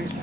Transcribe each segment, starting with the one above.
Good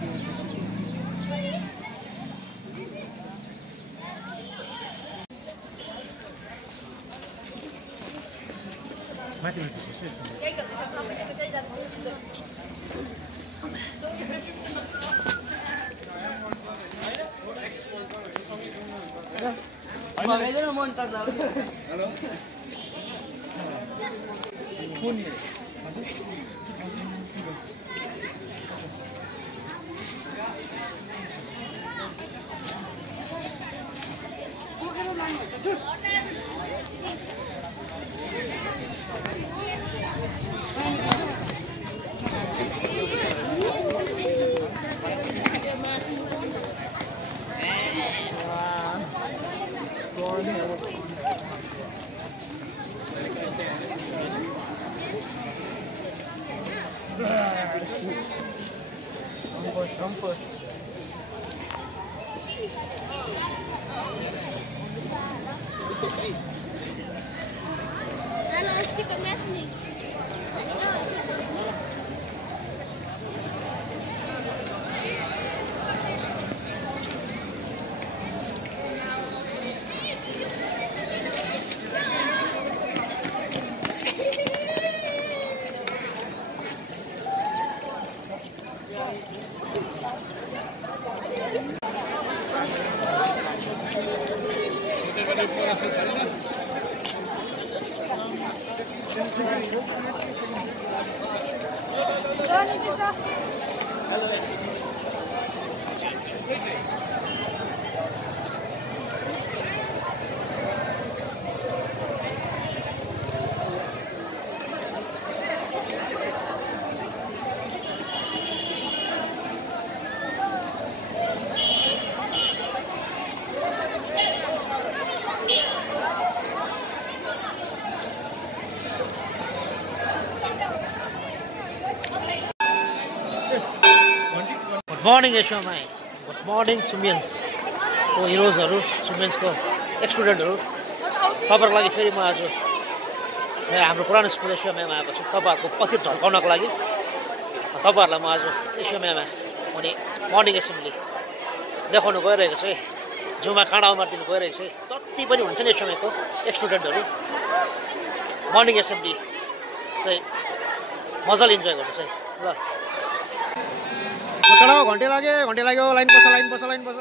morning, SUMI. Good morning, Sumians. So, heroes haru, Sumians ko ex-student haru. तपाईहरुको लागि फेरि म आज हाम्रो पुरानो स्कुल SUMI मा आएको छु तपाईहरुको पतिर झल्काउनको लागि। तपाईहरुलाई म आज SUMI मा अनि मर्निङ एसेम्ब्ली देखाउन गइरहेको छु है। जुमा काँडा उमार्दिन गइरहेको छु है। जति पनि हुन्छ नि SUMI को ex-student haru मर्निङ एसेम्ब्ली चाहिँ मजाले इन्जोय गर्नुस् है। ल घन्टे लाग्यो लाइन बस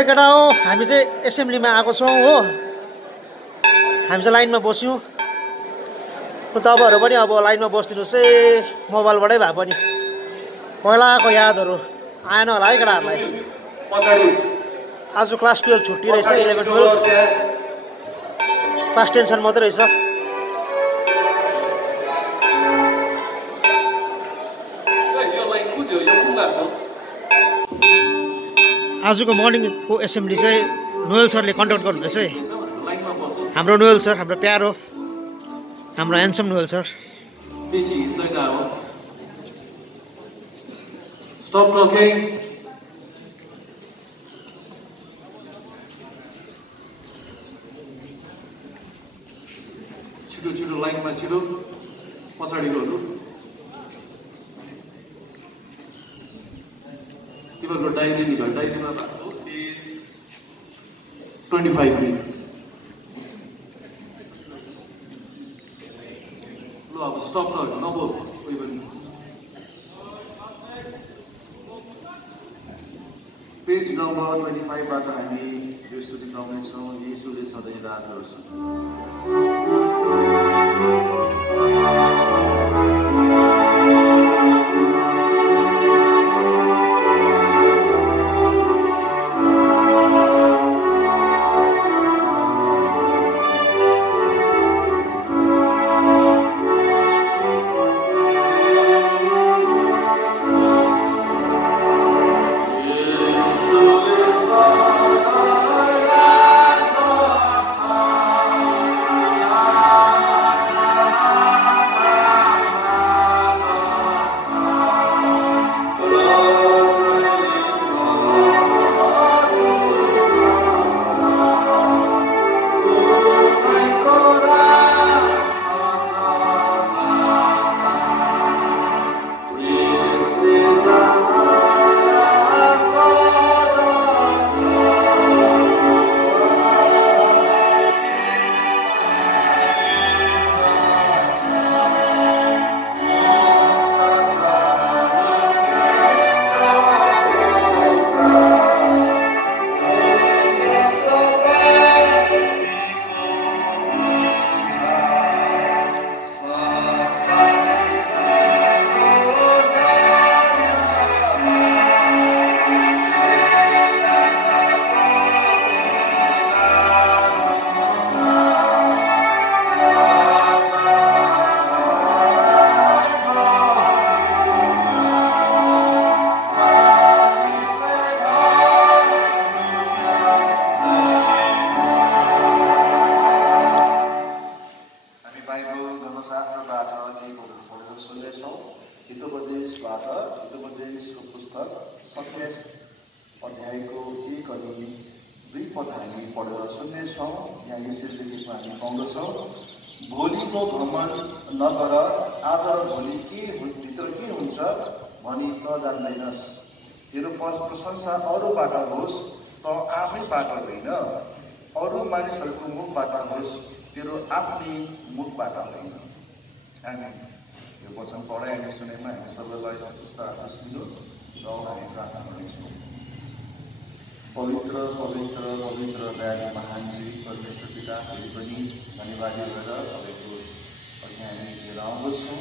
केटा हो हामी चाहिँ एसेम्ब्लीमा आएको छौँ हो। हामी चाहिँ लाइनमा बस्यौँ। तपाईँहरू पनि अब लाइनमा बस्दिनुहोस् है मोबाइलबाटै भए पनि। पहिलाको यादहरू आएन होला है केटाहरूलाई। आज क्लास 12 छुट्टी रहेछ 11 12 क्लास टेन्सन मात्रै रहेछ। आजको मर्निङको एसेम्ब्ली चाहिँ नोएल सरले कन्डक्ट गर्नुहुँदैछ है। हाम्रो नोएल सर, हाम्रो प्यारो, हाम्रो handsome Noel sir. Stop talking. छिटो लाइनमा छिटो पछाडि गर्नु। तिमीहरुको डायरी निकाल। डायरीमा भएको 25 मिनेट। ल अब स्टप नबोल कोही पनि। पेज नम्बर 25 बाट हामी यो स्तुति गाउनेछौँ। येशूले सधैँ राज गर्छ। हितोपदेशबाट हितोपदेशको पुस्तक 27 अध्यायको 1 अनि 2 पद हामी पढेर सुन्नेछौँ। यहाँ यसरी लेखेको हामी पाउँदछौँ, भोलिको घमण्ड नगर, आज र भोलि भित्र के हुन्छ भनी त जान्दैनस्। तेरो प्रशंसा अरूबाट होस्, त आफैबाट होइन, अरू मानिसहरूको मुखबाट होस्, तेरो आफ्नै मुखबाट होइन। आमेन। यो वचन पढाइ हामी सुनेमा हामी सबैलाई यस्ता आशिष मिलो र हामी प्रार्थना गर्नेछौँ। पवित्र पवित्र पवित्र दयालु महान जीवित परमेश्वर पिता, फेरि पनि धन्यवादी भएर तपाईँको अघि हामी लिएर आउँदछौँ।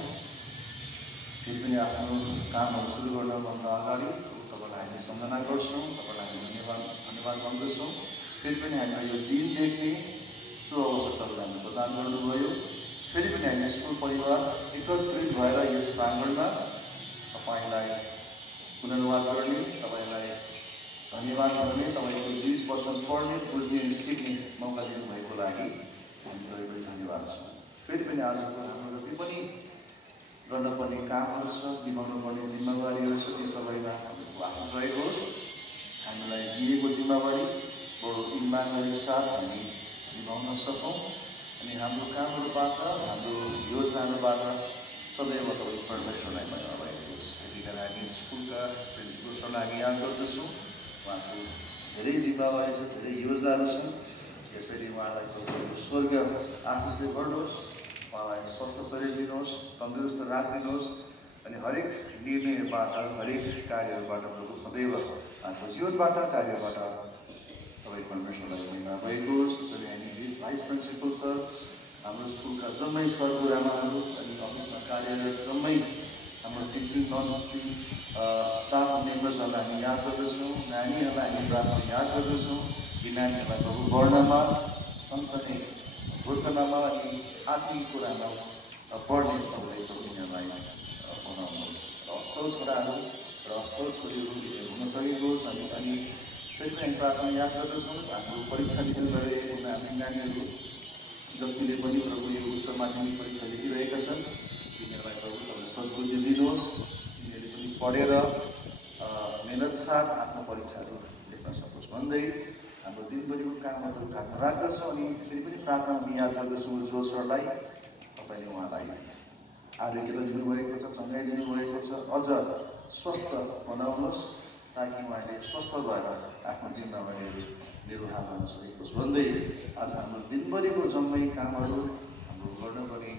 फेरि पनि आफ्नो कामहरू सुरु गर्नुभन्दा अगाडि तपाईँलाई हामी सम्झना गर्छौँ, तपाईँलाई हामी धन्यवाद भन्दछौँ। फेरि पनि हामीलाई यो दिन देख्ने सुअवसर तपाईँले हामी प्रदान गर्नुभयो। फेरि पनि हामी स्कुल परिवार एकत्रित भएर यस प्राङ्गणमा तपाईँलाई पुनर्वाद गर्ने, तपाईँलाई धन्यवाद गर्ने, तपाईँको जीवित वचन पढ्ने, बुझ्ने, सिक्ने मौका दिनुभएको लागि हामी तपाईँ धन्यवाद छ। फेरि पनि आजको हाम्रो जति पनि गर्नुपर्ने कामहरू छ, निभाउनु पर्ने जिम्मेवारीहरू छ, ती सबैमा तपाईँको आफ्नो रहेको होस्। हामीलाई दिएको जिम्मेवारी बडो इमानदारी साथ हामी निभाउन सकौँ अनि हाम्रो कामहरूबाट, हाम्रो योजनाहरूबाट सदैव तपाईँ परमेश्वरलाई महिमा भएको होस्। त्यतिखेर हामी स्कुलका प्रिन्सिपल्सहरूलाई हामी याद गर्दछौँ। उहाँको धेरै जिम्मेवारी छ, धेरै योजनाहरू छन्। यसरी उहाँलाई तपाईँको स्वर्ग आशिषले गर्नुहोस्, उहाँलाई स्वस्थ शरीर दिनुहोस्, तन्दुरुस्त राखिदिनुहोस् अनि हरेक निर्णयबाट, हरेक कार्यहरूबाट प्रभु सदैव उहाँको जीवनबाट, कार्यबाट तपाईँ परमेश्वरलाई महिमा भएको होस्। त्यसरी हामी भाइस प्रिन्सिपल सर, हाम्रो स्कुलका जम्मै सरगुरुआमाहरू अनि अफिसमा कार्यरत जम्मै हाम्रो टिचिङ नन टिचिङ स्टाफ मेम्बर्सहरूलाई हामी याद गर्दछौँ। नानीहरूलाई हामी प्रार्थना याद गर्दछौँ। ती नानीहरूलाई प्रभु वर्णमा, सँगसँगै हुर्कनमा अनि आत्मिक कुरामा पढ्ने तपाईँले उनीहरूलाई बनाउनुहोस् र असल छोराहरू र असल छोरीहरू हुन सकेको होस्। अनि फेरि पनि प्रार्थना याद गर्दछौँ। हाम्रो परीक्षा दिन गरिरहेको हामी नानीहरू जतिले पनि प्रभु यो उच्च माध्यमिक परीक्षा लेखिरहेका छन्, तिनीहरूलाई प्रभु तपाईँले सद्बुद्धि दिनुहोस्। तिनीहरूले पनि पढेर मेहनत साथ आफ्नो परीक्षाहरू लेख्न सकोस् भन्दै हाम्रो दिनभरिको कामहरू हातमा राख्दछौँ। अनि फेरि पनि प्रार्थना हामी याद गर्दछौँ जो सरलाई, तपाईँले उहाँलाई आरोग्य दिनुभएको छ, चङ्गाइ दिनुभएको छ, अझ स्वस्थ बनाउनुहोस् ताकि उहाँले स्वस्थ भएर आफ्नो जिम्मेवारीहरू निर्वाह गर्न सकेको होस् भन्दै आज हाम्रो दिनभरिको जम्मै कामहरू, हाम्रो गर्नुपर्ने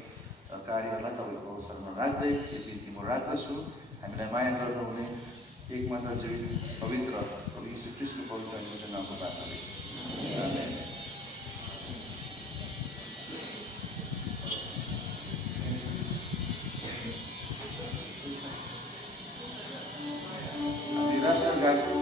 कार्यहरूलाई तपाईँको अवसरमा राख्दै यो बिन्ती म राख्दछु। हामीलाई माया गर्नुहुने एकमात्र जीवित पवित्र प्रभु यीशु ख्रीष्टको पवित्र नामको प्रार्थना। आमेन। राष्ट्रगानको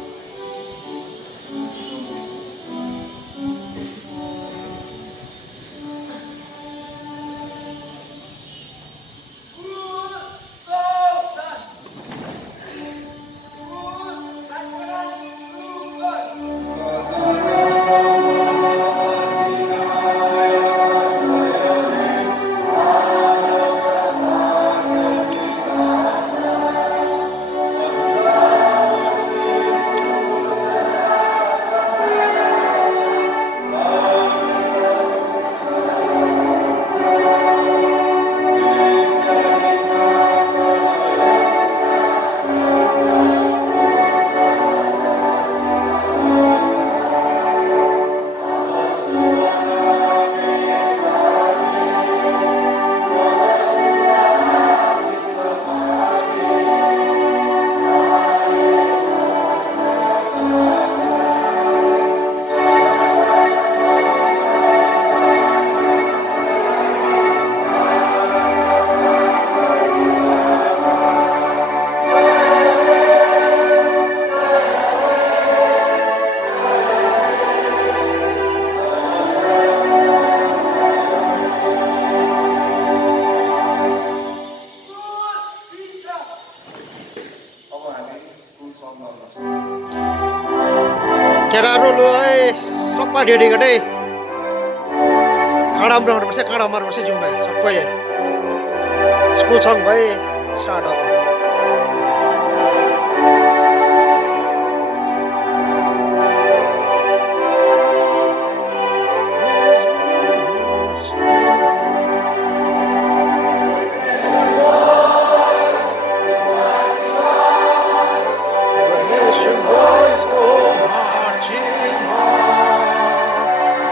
डेडी गटे काँडा उम्राउनुपर्छ, काँडा मार्नुपर्छ जिउमा सबैले। स्कुल सङ्ग भए स्टार्ट अब nation boys go marching on,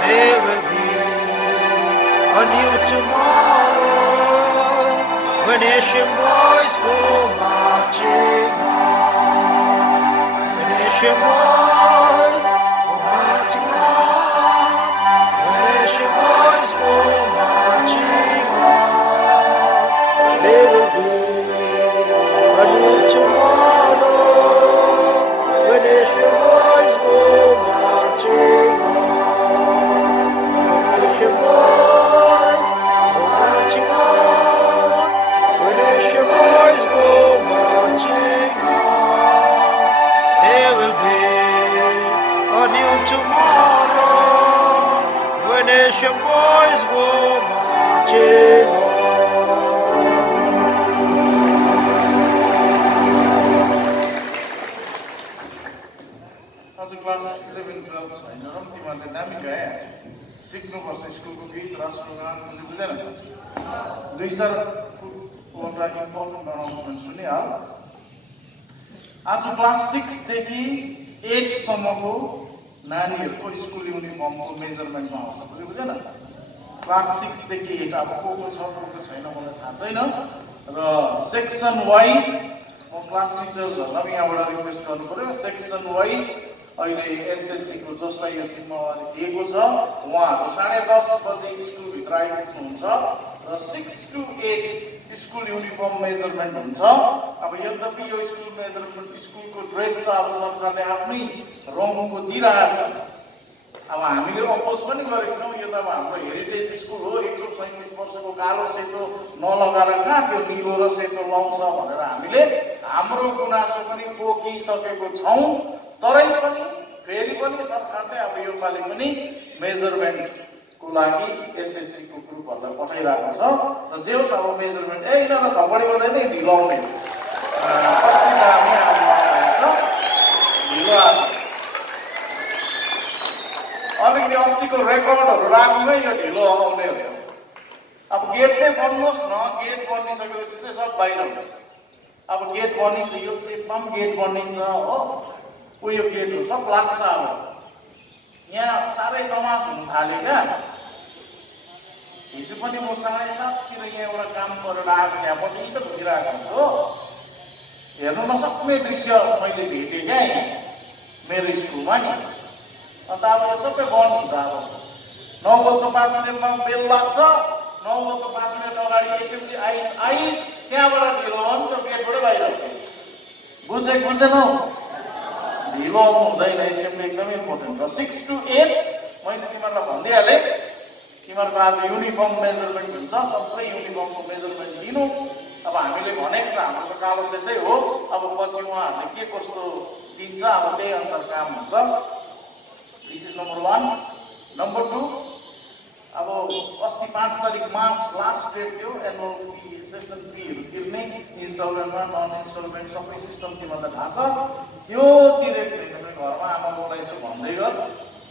there will be a new tomorrow. When nation boys go marching on, when nation boys go marching on, when nation boys go marching on, there will be a new tomorrow. When nation boys go marching on, when nation boys go marching on, when nation boys go marching on, there will be a new tomorrow. When nation boys go marching on. आज class 11 12 छैन र तिमीहरूले दामी गाए सिक्नुपर्छ स्कुलको गीत राष्ट्रगान बुझेन 2-4 वटा इम्पोर्टेन्ट अनाउन्समेन्ट सुनिहाल आज क्लास 6 देखि 8 सम्मको नानीहरूको स्कुल युनिफर्मको मेजरमेन्टमा आउँछ बुझेन क्लास 6 देखि 8 अब को छ को छैन मलाई थाहा छैन र सेक्सन वाइज म क्लास टिचर्सहरुलाई यहाँबाट रिक्वेस्ट गर्नु पर्यो सेक्सन वाइज अहिले एसएलसी को जसलाई यो जिम्मेवारी दिएको छ उहाँहरु 10:30 बजे स्कुल भित्र आइपुग्नुहुन्छ र 6 to 8 स्कुल युनिफर्म मेजरमेन्ट हुन्छ अब यद्यपि यो स्कुल मेजरमेन्ट स्कुलको ड्रेस त अब सरकारले आफ्नै रङको दिइरहेछ अब हामीले अपोज पनि गरेको छौं यो त अब हाम्रो हेरिटेज स्कुल हो 137 वर्षको कालो सेतो नलगाएर कहाँ त्यो निलो र सेतो लाउँछ भनेर हामीले हाम्रो गुनासो पनि पोखिसकेको छौं तरै पनि फेरि पनि सरकारले अब यो पालि पनि मेजरमेन्ट को लागि एसएलसी को ग्रुपहरुलाई पठाइरहेको छ र जे होस् अब मेजरमेन्ट यिनीहरु थपडी बजाइदै ढिलो आउने कति दामी आउँछ ढिलो आउँछ अलिकति अस्तिको रेकर्डहरु राख्नुमै यो ढिलो आउने हो अब गेट चाहिँ बन्नुहोस् न गेट बनिसकेपछि चाहिँ सब बाहिर हुन्छ अब गेट बनिन्छ यो चेपमा पनि गेट बनिन्छ हो उयो गेटहरु सब लाग्छ अब यहाँ साह्रै तमास हुन थाल्यो क्या हिजो पनि म 7:30 तिर यहाँ एउटा काम गरेर आएको थिएँ म त्यही त घुमिरहेको हुन्छु हेर्नु नसक्ने दृश्य मैले भेटेँ क्या मेरो स्कुलमा नि अन्त अब यो सबै बन्द हुन्छ अब 9:05 मिनेटमा बेल लाग्छ 9:05 मिनेट अगाडि एसेम्ब्ली आइस त्यहाँबाट ढिलो भयो नि त गेटबाटै बाहिर बुझेनौ ढिलो आउनु हुँदैन एसेम्ब्ली एकदमै इम्पोर्टेन्ट र 6 to 8 मैले तिमीहरूलाई भनिदिइहालेँ तिमीहरूको आज युनिफर्म मेजरमेन्ट हुन्छ सबै युनिफर्मको मेजरमेन्ट लिनु अब हामीले भनेको छ हाम्रो त कालो सेतै हो अब पछि उहाँहरूले के कस्तो दिन्छ अब त्यही अनुसार काम हुन्छ दिस इज नम्बर 1 नम्बर 2 अब अस्ति 5 तारिक मार्च लास्ट डेट थियो एनुअल फी सेसन फीहरु तिर्ने इन्स्टलमेन्टमा नन इन्स्टलमेन्ट सबै सिस्टम तिमीहरूलाई थाहा छ यो तिरेको छैन भने घरमा आमाबाउलाई यसो भन्दै गर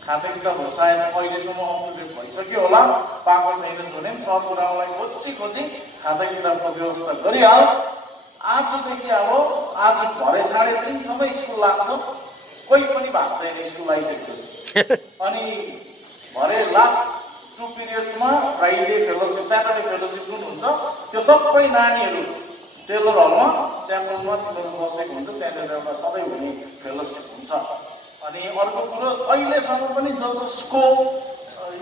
खाता किताबहरु सायद अहिलेसम्म अपडेट भइसक्यो होला पाएको छैन भने सर गुराउलाई खोजी खाता किताबको व्यवस्था गरिहाल आजदेखि अब आज भरे 3:30 सबै स्कुल लाग्छ कोही पनि भाग्दैन स्कुल आइसकेपछि अनि भरे लास्ट 2 पिरियड्समा फ्राइडे फेलोशिप स्याटरडे फेलोशिप जुन हुन्छ त्यो सबै नानीहरु टेलर हलमा च्यापलमा तिनीहरु बसेको हुन्छ त्यहाँनिर एउटा सधैँ हुने फेलोशिप हुन्छ अनि अर्को कुरो अहिलेसम्म पनि जसको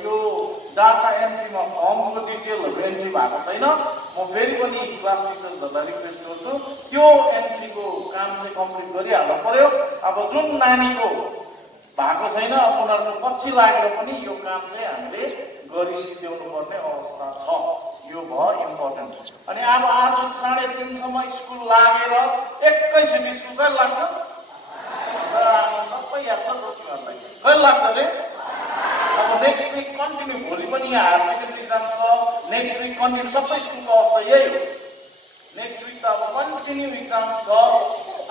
यो डाटा एन्ट्रीमा फर्मको डिटेलहरु एन्ट्री भएको छैन म फेरि पनि क्लास टिचर्सहरुलाई रिक्वेस्ट गर्छु त्यो एन्ट्रीको काम चाहिँ कम्प्लिट गरिहाल्नु पर्यो अब जुन नानीको भएको छैन उनीहरुको पछि लागेर पनि यो काम चाहिँ हामीले गरिसक्नु पर्ने अवस्था छ यो भयो इम्पोर्टेन्ट अनि अब आज 3:30 सम्म स्कुल लागेर एकैछिन स्कुल कहिले लाग्छ सबै याद छ दोस्रोहरुलाई कहिले लाग्छ रे अब नेक्स्ट विक कन्टिन्यू भोलि पनि यहाँ हायर सेकेन्डरी एक्जाम छ नेक्स्ट विक कन्टिन्यू सबै स्कुलको अवस्था यही हो नेक्स्ट विक त अब कन्टिन्यू एक्जाम छ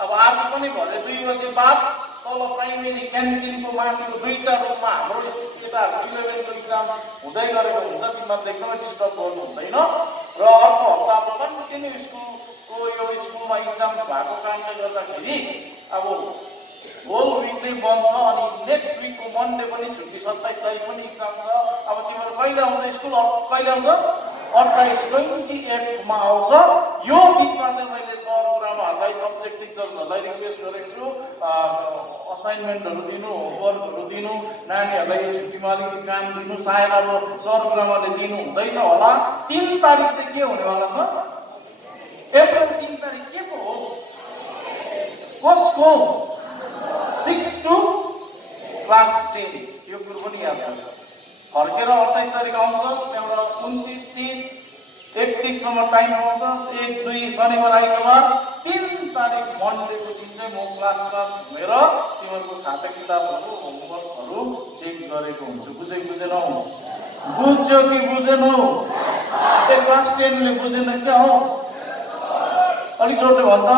अब आज पनि भरे 2 बजे बाद तल प्राइमेरी क्यान्टिनको माथिको 2टा रुममा हाम्रो केटाहरु 11 को एक्जाम हुँदै गरेको हुन्छ तिमीहरूले एकदमै डिस्टर्ब गर्नु हुँदैन र अर्को हप्ता अब कन्टिन्यू स्कुलको यो स्कुलमा एक्जाम भएको कारणले गर्दाखेरि अब होल विकले बन्द छ अनि नेक्स्ट विकको मन्डे पनि छुट्टी 27 तारिक पनि इक्जाम छ। अब तिमीहरू कहिले आउँछ स्कुल कहिले आउँछ 28 मा आउँछ। यो बिचमा चाहिँ मैले सरगुरुआमाहरूलाई सब्जेक्ट टिचर्सहरूलाई रिक्वेस्ट गरेको छु असाइनमेन्टहरू दिनु होमवर्कहरू दिनु नानीहरूलाई यो छुट्टीमा अलिकति काम दिनु सायद अब सरगुरुआमाले दिनु हुँदैछ होला। 3 तारिक चाहिँ के हुनेवाला छ अप्रिल 3 तारिक के को हो कसको 6 to क्लास 10 यो कुरो पनि याद राख्नु। फर्केर 28 तारिक आउँछ त्यहाँबाट 29 30 31 सम्म टाइम पाउँछ 1 2 शनिबार आइतबार 3 तारिक मन्डेको दिन चाहिँ म क्लास घुमेर तिमीहरूको खाता किताबहरू होमवर्कहरू चेक गरेको हुन्छु। बुझेनौ बुझ्यो कि बुझेनौ क्लास 10 ले बुझेन क्या हो अलिक जोडले भन्दा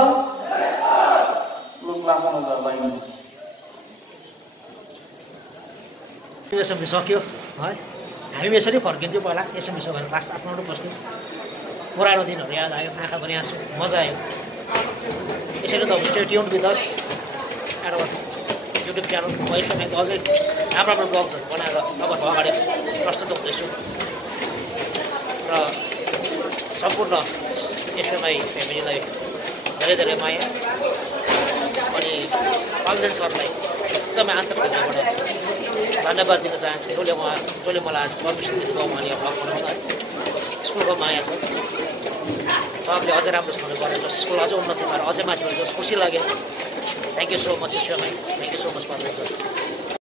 लु क्लासमा जा लाइन एसेम्ब्ली सक्यो है। हामी यसरी फर्किन्थ्यौँ पहिला एसेम्ब्ली सकेर क्लास आफ्नो बस्थ्यौँ। पुरानो दिनहरू याद आयो आँखा पनि आँसु मजा आयो। यसरी त स्टे ट्युन्ड विथ अस एउटा युट्युब च्यानल म यसमा अझै राम्रो ब्लग्सहरू बनाएर तपाईँहरूको अगाडि प्रस्तुत हुँदैछु र सम्पूर्ण एसएमआई फ्यामिलीलाई धेरै धेरै माया अनि पाल्देन सरलाई एकदमै आन्तरिक हृदयबाट धन्यवाद दिन चाहन्छु। जसले मलाई आज पर्मिसन दिनुभयो भने ब्लग बनाउँदा है स्कुलको माया छ सरले अझै राम्रोसँगले गरेर स्कुल अझै उन्नति भएर अझै माथि जोस् खुसी लाग्यो। Thank you so much SMI thank you so much Palden sir.